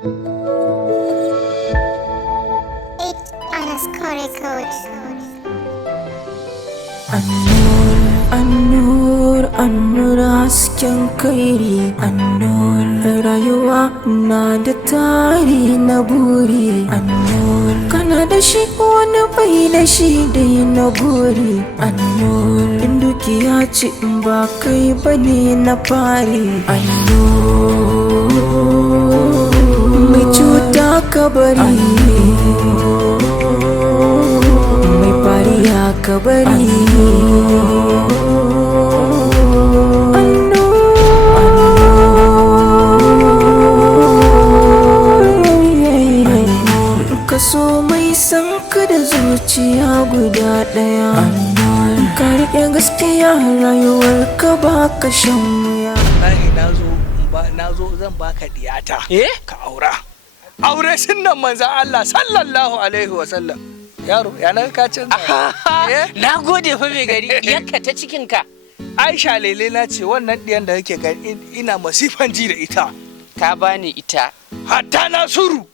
Annur, annur hasken kairi, annur rayuwa na da tari na buri, annur kana da shi wani bai da shi dai na guri, annur in dukiya ce in ba kai bane na fari, annur mai cuta kabari, mai fariya kabari. Kaso mai san ka da zuciya guda ɗaya, ka riƙe gaskiya rayuwar ka ba ka shan wuya. Na zo zan baka diyata ka aura. Aure sunnan manzan Allah sallallahu alaihi wa sallam. Yaro ya naga ka canza. Na gode fa mai gari, yakka ta cikin ka. Aisha lele na ce wannan diyan da kake gani ina masifan ji da ita. Ka bani ita. Hatta Nasiru.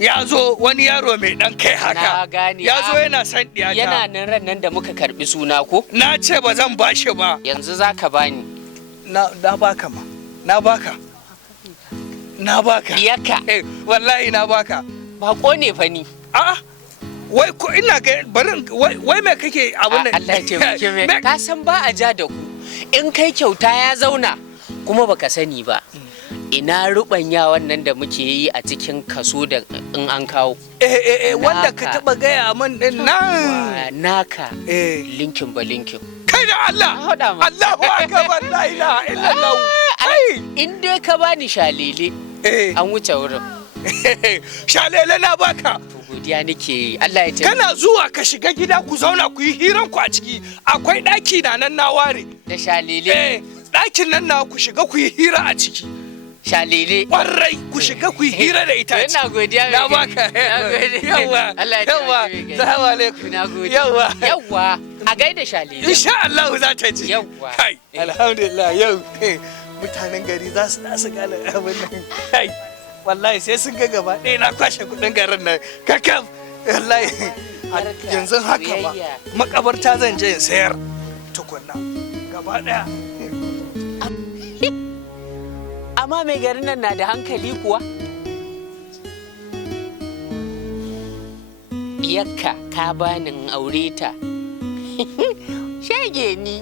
Ya zo wani yaro mai dan kai haka. Na gane. Ya zo yana san diyata. Yana nan ran nan da muka karbi suna ko? Na ce ba zan bashi ba. Yanzu zaka bani. Na baka ma. Na baka. Yakka. Wallahi na baka. Bako ne fa ni. A'a. Wai ko ina ga barin wai me kake abin nan? Allah ya taimake me. Ka san ba a ja da ku. In kai kyauta ya zauna kuma baka sani ba. Ina rubanya wannan da muke yi a cikin kaso da in an kawo. Wanda ka taba gaya min din nan. Naka. Linkin ba linkin. Kai da Allah. Allahu akbar la ilaha illallah. In dai ka bani shalele. An wuce wurin. Shalele na baka. Godiya nake yi. Allah ya taimake. Kana zuwa ka shiga gida ku zauna ku yi hiran ku a ciki. Akwai daki na nan na ware. Da shalele. Dakin nan na ku shiga ku yi hira a ciki. Shalele. Kwarai ku shiga ku yi hira da ita. Ina godiya. Na baka. Yawwa. Allah ya taimake. Assalamu alaikum. Na gode. Yawwa. A gaida shalele. Insha Allah za ta ji. Yawwa. Kai. Alhamdulillah yau mutanen gari za su gane abin nan. Kai. Wallahi sai sun ga gaba ɗaya na kwashe kuɗin garin nan kakaf. Wallahi yanzu haka ba makabarta zan je in sayar tukunna gaba ɗaya. Amma mai garin nan na da hankali kuwa? Yakka ka bani in aure ta. Shege ni.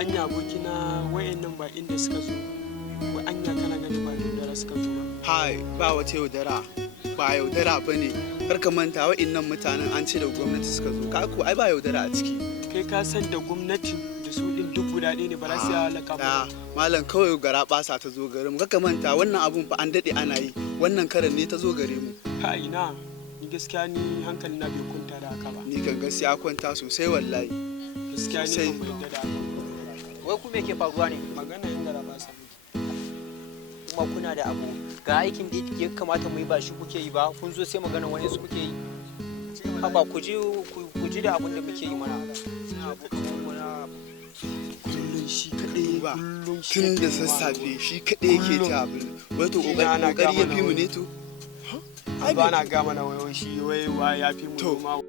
Anya abokina wayannan ba inda suka zo ba, anya kana gani ba yaudara suka zo ba. Hai, ba wata yaudara, ba yaudara ba ne. Kar ka manta wayannan mutanen an ce da gwamnati suka zo, ka ko ai ba yaudara a ciki. Kai ka san da gwamnati da su din duk guda ɗaya ne, ba za su yi halaka ba. Malam kawai gara basa ta zo gare mu, ka manta wannan abun fa an daɗe ana yi, wannan karan ne ta zo gare mu. Ha ina, ni gaskiya ni hankali na bai kwanta da haka ba. Ni kan gaskiya kwanta sosai wallahi. Gaskiya ni ban yarda da haka. Wai ku me ke faruwa ne? Magana inda da ba sa kuma kuna da abu ga aikin da ya kamata mu yi ba shi kuke yi ba, kun zo sai magana wani su kuke yi. Haba ku ji da abin da muke yi mana. Kullum shi kaɗai ba, tun da sassafe shi kaɗai yake ta abin. Wai to ƙoƙari ya fi mu ne to? Ai ba na ga mana wai shi wai ya fi mu ma.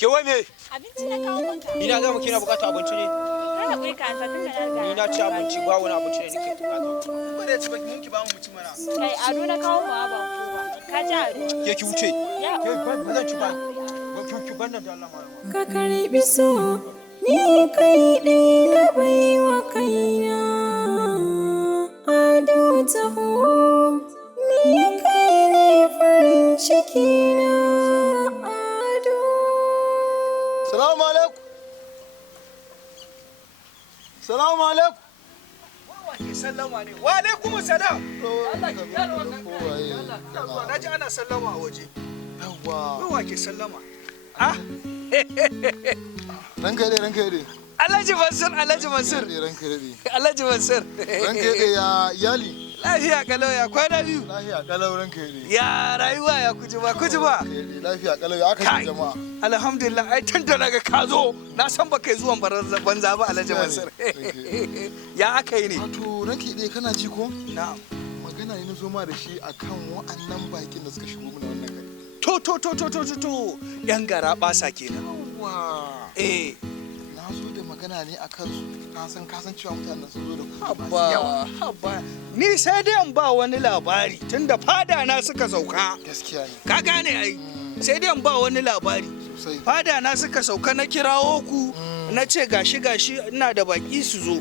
Ke wai me? Abinci na kawo maka. Ni na ga miki na bukatar abinci ne. Kai kai ka ta tun da na ga. Ni na ci abinci ba wani abinci ne nake bukata. Ba da ci ba mun ki ba mu ci mana. Kai ado na kawo ma ba ku ba. Ka ji ado. Ke ki wuce. Ya. Ke ba zan ci ba. Ba ki banna da Allah malama. Ka karbi so ni kai ɗaya na baiwa kaina. Ado taho ni kai ne farin ciki na. Salamu alaikum. Salamu alaikum. Wa ke sallama ne? Wa alaikum salam. Allah ki yaro wannan. Allah. Na ji ana sallama a waje. Yawwa. Wa ke sallama? Ah. Ranka dai. Alhaji Mansur, Alhaji Mansur. Ranka daɗe. Alhaji Mansur. Ranka daɗe ya iyali. Lafiya kalau ya kwana biyu. Lafiya kalau ranka daɗe. Ya rayuwa ya kujiba kujiba. Lafiya kalau ya aka ji jama'a. Alhamdulillah ai tun da naga ka zo na san ba kai zuwan banza ba Alhaji Mansur. Ya aka yi ne? Wato ranka daɗe kana ji ko? Na'am. Magana ne na zo ma da shi akan wa'annan bakin da suka shigo mana wannan gari. To yan gara basa kenan. Yawwa. Na zo da magana ne akan su. Na san cewa mutanen sun zo da kuma haba ni sai dai in ba wani labari tunda fada na suka sauka. Gaskiya ne. Ka gane ai sai dai in ba wani labari. Fada na suka sauka na kirawo ku na ce gashi ina da baki su zo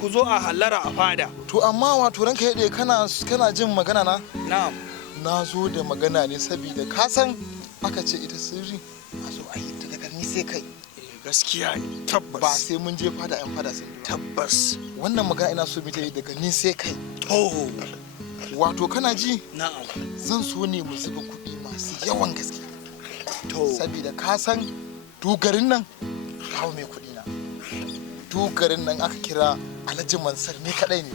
ku zo a hallara a fada. To amma wato ranka yade kana jin magana na? Na'am. Na zo da magana ne saboda ka san aka ce ita sirri a zo a yi ta daga ni sai kai. Gaskiya ne tabbas. Ba sai mun je fada yan fada sun tabbas. Wannan magana ina so mu yi daga ni sai kai. Oh. Wato kana ji? Na'am. Zan so ne mu zuba kuɗi masu yawan gaske. To. Saboda ka san dogarin nan kawo mai kuɗi na. Dogarin nan aka kira Alhaji Mansur ni kadai ne.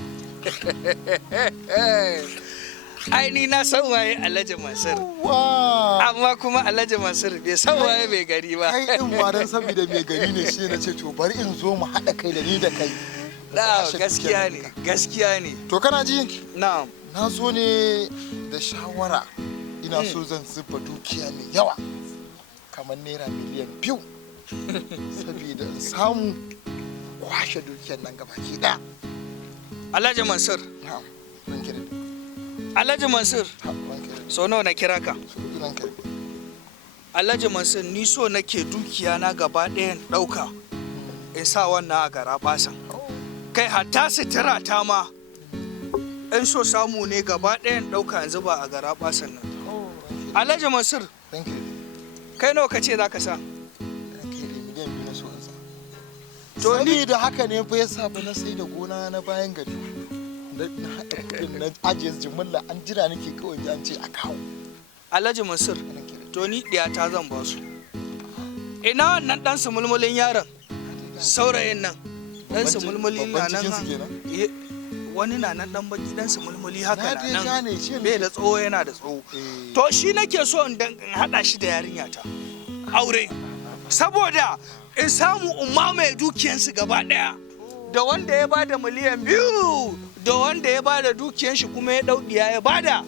Ai ni na san waye Alhaji Mansur. Amma kuma Alhaji Mansur bai san waye mai gari ba. Kai din ma dan saboda mai gari ne shi na ce to bari in zo mu haɗa kai da ni da kai. Gaskiya ne. To kana ji? Na'am. Na zo ne da shawara. Ina so zan zuba dukiya mai yawa. Kamar naira miliyan 2. Saboda in samu kwashe dukiyar nan gabaki ɗaya. Alhaji Mansur. Na'am. Ranke da Alhaji Mansur. So nawa na kira ka? Alhaji Mansur ni so nake dukiya na gaba ɗayan ɗauka in sa wannan a gara basan. Kai hatta sutura ta ma in so samu ne gaba ɗayan ɗauka yanzu ba a gara basan nan. Alhaji Mansur. Kai nawa kace za ka sa? To ni da haka ne fa yasa ba na sai da gona na bayan gari. Na haɗa kuɗin na ajiye jimilla an jira nake kawai an ce a kawo. Alhaji Mansur, to ni ɗiyata zan ba su. Ina wannan ɗan su mulmulin yaron, saurayin nan, ɗan su mulmuli na nan wani na nan ɗan baki ɗan su mulmuli haka na nan, bai da tsawo yana da tsawo. To shi nake so in haɗa shi da yarinyata, aure, saboda in samu umma mai dukiyansu gaba ɗaya. Da wanda ya bada miliyan 2 da wanda ya bada dukiyan shi kuma ya daudiya ya bada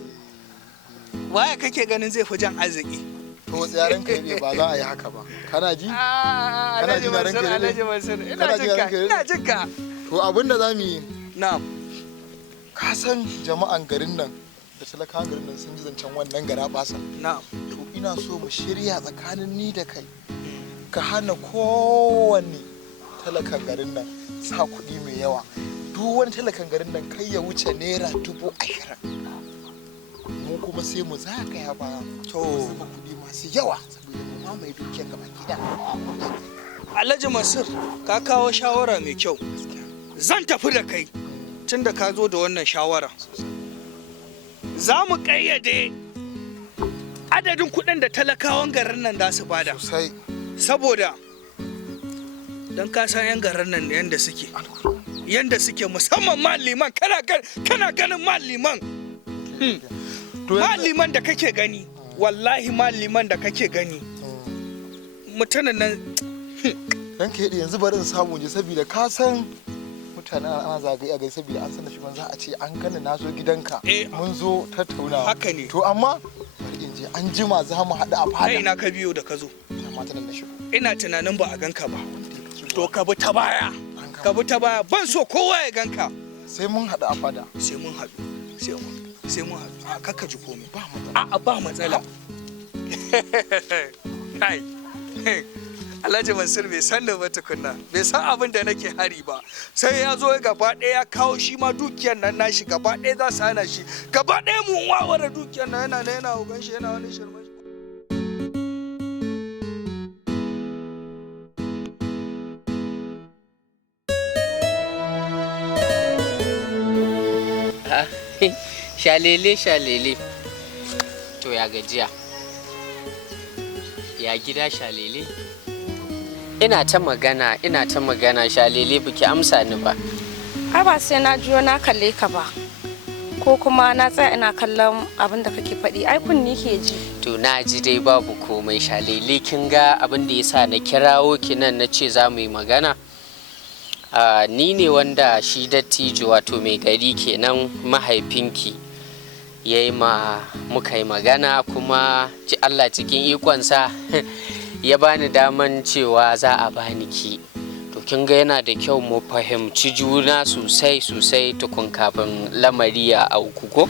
waye kake ganin zai fi jan arziki? To tsayaran kai ne ba za a yi haka ba. Kana ji? Kana ji na ranka ne? Alhaji Mansur ina jinka. To abinda zamu yi. Na'am. Ka san jama'an garin nan da talakan garin nan sun ji zancen wannan gara basa. Na'am. To ina so mu shirya tsakanin ni da kai. Ka hana kowanne talakan garin nan sa kuɗi mai yawa. Duk wani talakan garin nan kai ya wuce naira 20,000. Mu kuma sai mu zagaya ba. To zuba kuɗi masu yawa saboda mu mamaye dukiyar gaba gida. Alhaji Mansur ka kawo shawara mai kyau. Zan tafi da kai tunda ka zo da wannan shawara. Za mu ƙayyade adadin kuɗin da talakawan garin nan za su bada. Saboda don ka san 'yan garin nan yanda suke musamman maliman kana ganin maliman maliman da kake gani wallahi maliman da kake gani mutanen nan dan ke yanzu bari in samu je saboda ka san mutane ana zagaye a gai saboda an san da shi za a ce an gane na zo gidanka mun zo tattaunawa haka ne to amma bari in je an jima za mu haɗu a fada kai na ka biyo da ka zo ina tunanin ba a ganka ba to ka bi ta baya ban so kowa ya ganka sai mun haɗu a fada sai mun haɗu a kakka ji komai ba matsala kai Alhaji Mansur bai san da ba tukunna bai san abin da nake hari ba sai ya zo gaba ɗaya ya kawo shi ma dukiyar nan nashi gaba ɗaya za su hana shi gaba ɗaya mu wawara dukiyar nan yana hukan shi yana wani shirman shalele to ya gajiya ya gida shalele ina ta magana shalele biki amsa ni ba. Ai ba sai na juyo na kalle ka ba. Ko kuma na tsaya ina kallon abin da kake faɗi, ai kunni ke ji. To na ji dai babu komai shalele, kin ga abin da yasa na kirawo ki nan na ce za mu yi magana. Ni ne wanda shi dattijo wato mai gari kenan mahaifinki muka yi magana, kuma Allah cikin ikonsa ya bani daman cewa za a bani ki. To kin ga yana da kyau mu fahimci juna sosai tukun kafin lamari ya auku ko?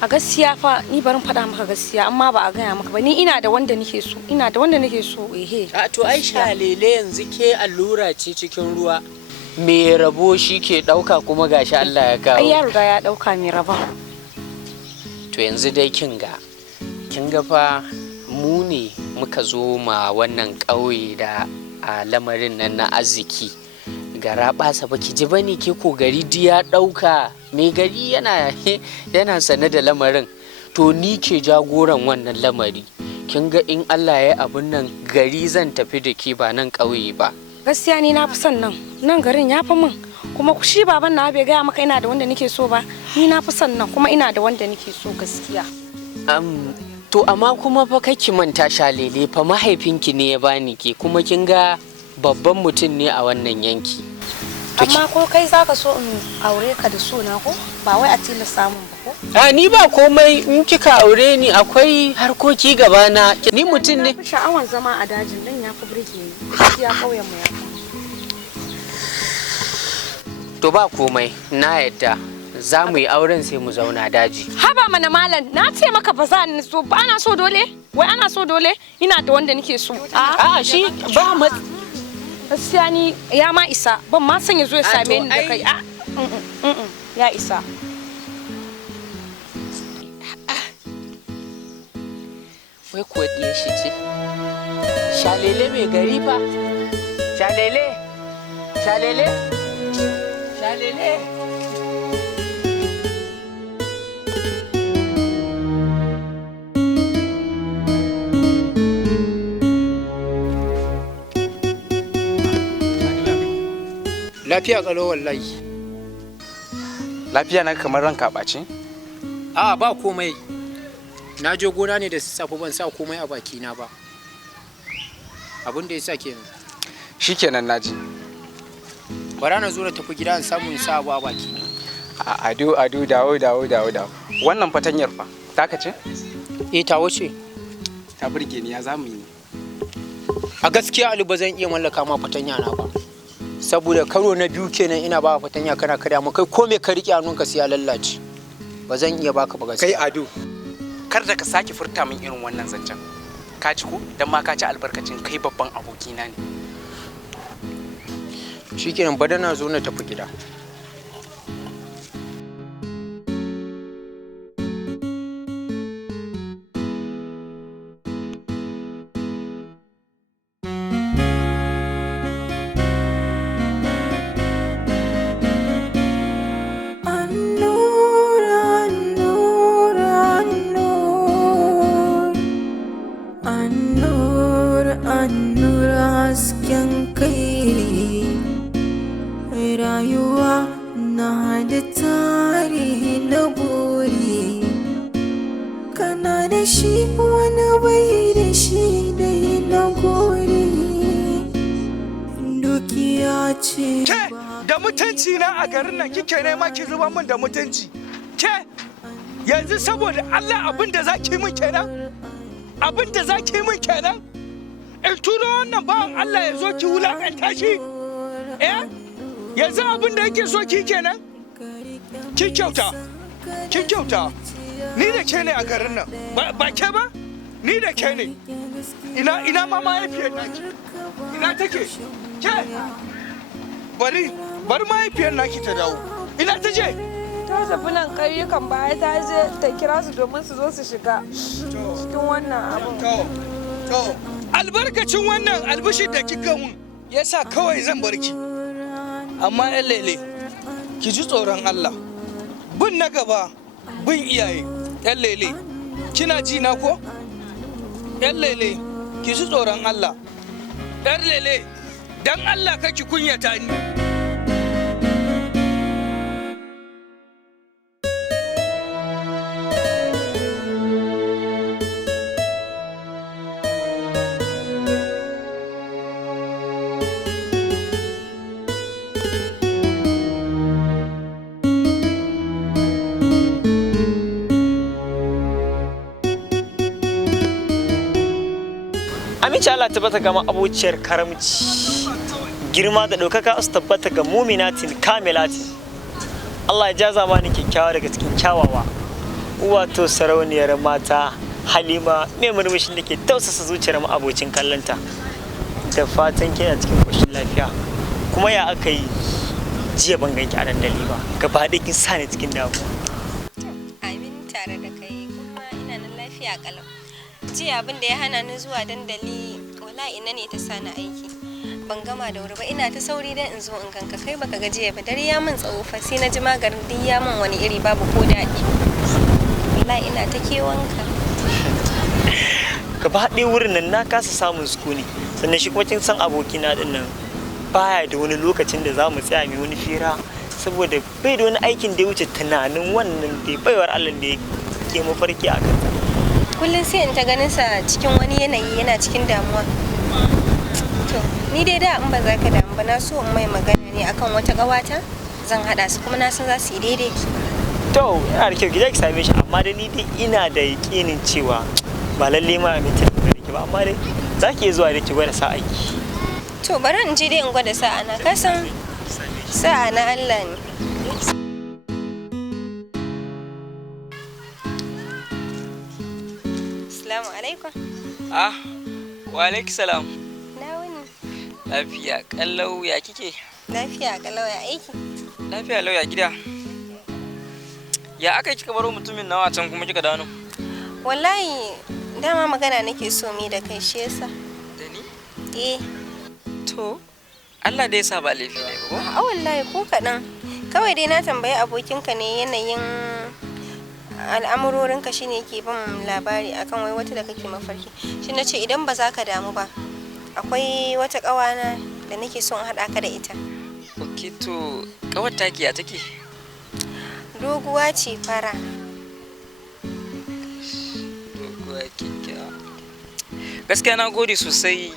A gaskiya fa ni barin faɗa maka gaskiya, amma ba a gaya maka ba, ni ina da wanda nake so ehe. To ai shalele yanzu ke allura ce cikin ruwa. Me rabo shi ke ɗauka kuma gashi Allah ya kawo. Ai ya riga ya ɗauka mai rabo. To yanzu dai kin ga fa mu ne muka zo ma wannan ƙauye da a lamarin nan na arziki. Gara ɓasa ba ki ji bane ke ko gari ya ɗauka, mai gari yana sane da lamarin. To ni ke jagoran wannan lamari. Kin ga in Allah ya abun nan gari zan tafi da ke ba nan ƙauye ba. Gaskiya ni na fi son nan garin ya fi min, kuma shi baban na bai gaya maka ina da wanda nake so ba. Ni na fi son nan kuma ina da wanda nake so gaskiya. To amma kuma fa kake manta shalele fa mahaifinki ne ya bani ke, kuma kin ga babban mutum ne a wannan yanki. Amma ko kai zaka so in aure ka da so na ko ba wai a tilasta mun ba ko? Ni ba komai, in kika aure ni akwai harkoki gabana. Ni mutum ne. Sha'awan zama a dajin dan ya fi burge ni. Gaskiya kauyen mu ya fi. To ba komai, na yadda za mu yi auren sai mu zauna daji. Haba mana malam, na ce maka ba za ni so, ba ana so dole? Wai ana so dole? Ina da wanda nake so. Shi ba mu gaskiya ni ya ma isa, ban ma san ya zo ya same ni da kai. Ya isa. Wai ko diye shi ce. Shalele mai gari fa. Shalele. Lafiya kalo wallahi. Lafiya na kamar ranka ɓace? Ba komai. Na je gona ne da sassafe ban sa komai a bakina ba. Abin da ya sa kenan. Shikenan naji. Bara na zo na tafi gida in samu in sa abu a bakina. Ado dawo. Wannan fatanyar fa taka ce? Tawo ce. Ta burge ni, ya zamu yi. A gaskiya Ali ba zan iya mallaka ma fatanya na ba. Saboda karo na biyu kenan ina ba fatanya kana karya mu kai ko me ka rike hannunka sai ya lallace. Ba zan iya baka ba gaskiya. Kai Ado, kar da ka sake furta min irin wannan zancen. Ka ci ko? Dan ma ka ci albarkacin kai babban abokina ne. Shikenan bada na zo na tafi gida. ANNUR hasken kai, rayuwa na da tarihi na buri, kana da shi wani bai da shi dai na gori, dukiya ce da mutunci na a garin nan kike nema ki zuba min da mutunci. Ke yanzu saboda Allah abin da zaki min kenan? Abin da zaki min kenan? In turo wannan bawan Allah ya zo ki wulakanta shi? Yanzu abin da yake so ki kenan? Kin kyauta. Ni da ke ne a garin nan, ba ke ba? Ni da ke ne. Ina ma mahaifiyar naki? Ina take? Ke? Bari mahaifiyar naki ta dawo. Ina ta je? Ta tafi nan ƙauyukan baya, ta je ta kira su domin su zo su shiga cikin wannan abin. To, albarkacin wannan albishir da kika mun yasa kawai zan barki. Amma yan lele, ki ji tsoron Allah. Bin na gaba, bin iyaye. Yan lele, kina ji na ko? Yan lele, ki ji tsoron Allah. Yan lele, dan Allah kake kunyata ni. Aminci Allah tabbata ga abociyar karamci, girma da ɗaukaka su tabbata ga muminatin kamilatin. Allah ya ja zamani kyakkyawa daga cikin kyawawa, wato sarauniyar mata Halima mai murmushin da ke tausasa zuciyar abocin kallonta. Da fatan kina cikin ƙoshin lafiya. Kuma ya aka yi jiya ban ganki a dandali ba, gaba ɗaya kin sa ni cikin damuwa. Amin tare da kai, kuma ina nan lafiya kalau. Jiya abin da ya hana ni zuwa dandali wallahi ina ne ta sani aiki, ban gama da wuri ba, ina ta sauri dan in zo in ganka, kai baka ga jiya ba, dare ya min tsawo fa, sai na ji magarin duk ya min wani iri, babu ko daɗi. Wallahi ina ta kewanka. Gaba ɗaya wurin nan na kasa samun sukuni, sannan shi kuma kin san abokina din nan baya da wani lokacin da za mu tsaya mai wani fira, saboda bai da wani aikin da ya wuce tunanin wannan da baiwar Allah da ya ke mafarki a kansa. Kullum sai in ta ganin sa cikin wani yanayi, yana cikin damuwa. To ni dai da in ba za ka damu ba, na so in mai magana ne akan wata ƙawata, zan haɗa su kuma na san za su yi daidai. To yana da kyau ki je ki same shi, amma dai ni dai ina da yaƙinin cewa ba lalle ma a mintin da ki ba, amma dai za ki iya zuwa da ki gwada sa aiki. To bari in je dai in gwada sa'a na, ka san sa'a na Allah ne. Assalamu alaikum. Wa alaikum salam. Na wuni. Lafiya kallau, ya kike? Lafiya kalau, ya aiki? Lafiya lau, ya gida? Ya aka kika baro mutumin nawa can kuma kika dawo? Wallahi dama magana nake so mi da kai, shi yasa. Da ni? Eh. To Allah dai sa ba laifi ne ba ko? A wallahi ko kaɗan. Kawai dai na tambayi abokinka ne yanayin al'amurorinka shine ke ban labari akan wai wata da kake mafarki. Shi na ce idan ba za ka damu ba, akwai wata ƙawana da nake son haɗa ka da ita. Ok, to ƙawar taki ya take? Doguwa ce fara. Doguwa kyakkyawa. Gaskiya na gode sosai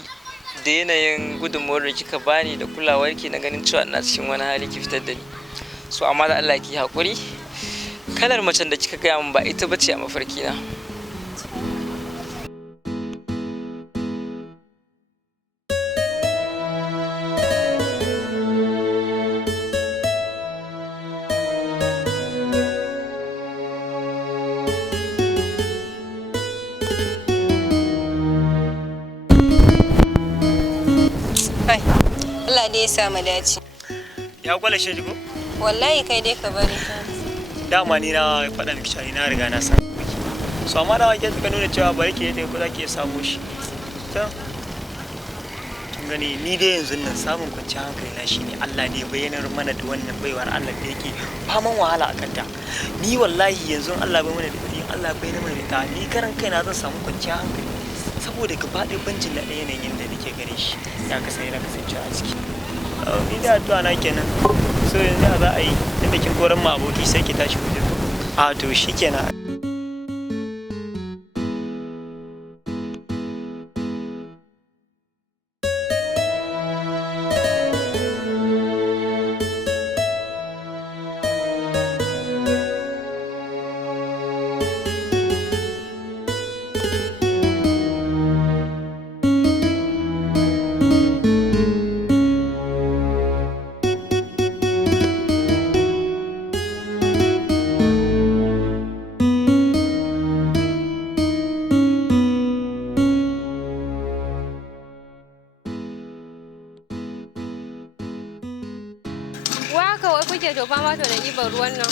da yanayin gudunmuwar da kika bani da kulawarki na ganin cewa ina cikin wani hali ki fitar da ni. So amma da Allah ki haƙuri, kalar macen da kika gaya min ba ita bace a mafarki na. Allah dai ya sa mu dace. Ya kwala shi ko? Wallahi kai dai ka bari ta. Dama ni na faɗa miki cewa na riga na san. So amma da wake ka nuna cewa bari ki yadda ko zaki samu shi. To kin gani ni dai yanzu nan samun kwanciyar hankali na shine Allah ne bayyanar mana da wannan baiwar Allah da yake faman wahala a kanta. Ni wallahi yanzu Allah bai mana da kuɗi, Allah bayyana mana da ta, ni karan kaina zan samu kwanciyar hankali. Saboda gaba ɗaya ban jin daɗin yanayin da nake gare shi ya kasance a ciki. Ni da addu'a na kenan. So yanzu za a yi da kin koran ma aboki sai ki tashi kuje. A to shikenan. kuke to fama to da ɗiban ruwan nan?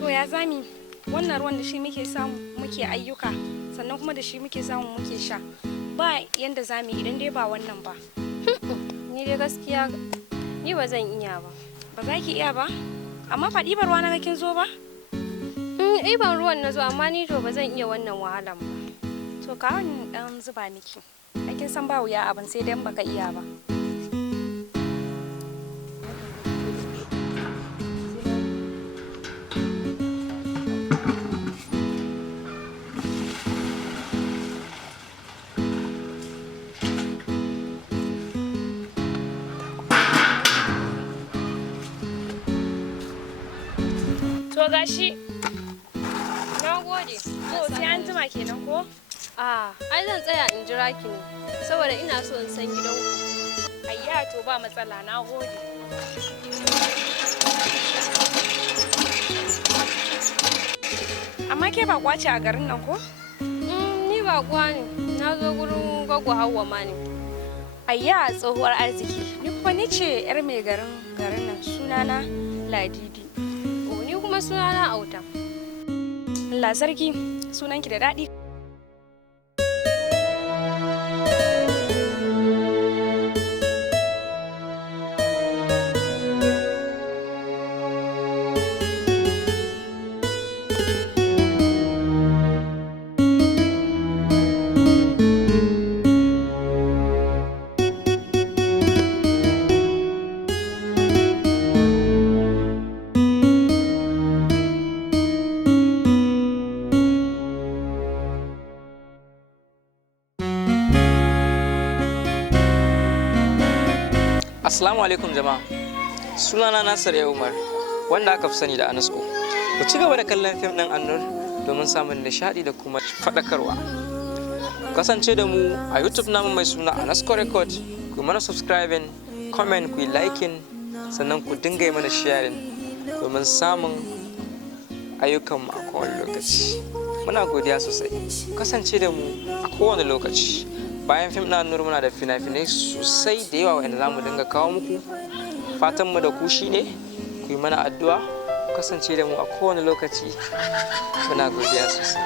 To ya zami wannan ruwan da shi muke samu muke ayyuka sannan kuma da shi muke samu muke sha. Ba yanda zami idan dai ba wannan ba. Ni dai gaskiya ni ba zan iya ba. Ba za ki iya ba? Amma fa ɗiban ruwa na kin zo ba? Ɗiban ruwan na zo amma ni to ba zan iya wannan wahalan ba. To ka wani dan zuba miki. Kin san ba wuya abin sai dan baka iya ba. To gashi. Na gode. To sai an jima kenan ko? Ai zan tsaya in jira ki ne. Saboda ina so in san gidanku. Ayya to ba matsala, na gode. Amma ke ba kwace a garin nan ko? Ni ba kwa ne. Na zo gurin gwaggo Hauwa ma ne. Ayya tsohuwar arziki. Ni kuma ni ce yar mai garin nan, sunana Ladidi. Ni kuma sunana Auta. Allah sarki, sunanki da daɗi. Assalamu alaikum jama'a. Sunana Nasir ya Umar, wanda aka fi sani da Anasko. Ku ci gaba da kallon fim ɗin Annur domin samun nishaɗi da kuma faɗakarwa. Kasance da mu a YouTube namu mai suna Anasko Record. Ku mana subscribing, comment, ku yi liking, sannan ku dinga yi mana sharing domin samun ayyukanmu a kowane lokaci. Muna godiya sosai. Kasance da mu a kowane lokaci. Bayan fim na Annur muna da fina-finai sosai da yawa wanda za mu dinga kawo muku. Fatanmu da ku shine ku yi mana addu'a, kasance da mu a kowane lokaci. Muna godiya sosai.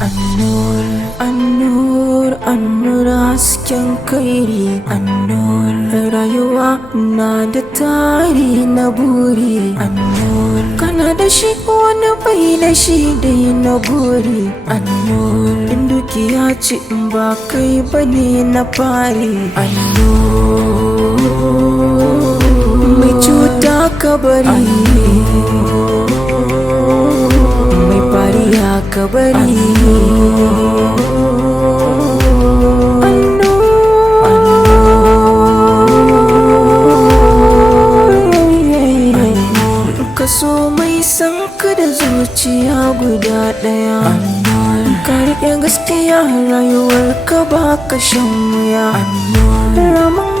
Annur, Annur, Annur hasken kairi. Annur, rayuwa na da tari na buri. Annur, kana da shi wani bai da shi dai na buri. Annur, in dukiya ce in ba kai bane na fari. Annur, mai cuta ka bari. Mai fariya ka bari. Kaso mai san ka da zuciya guda ɗaya. Ka riƙe gaskiya rayuwar ka ba ka shan wuya. Ramin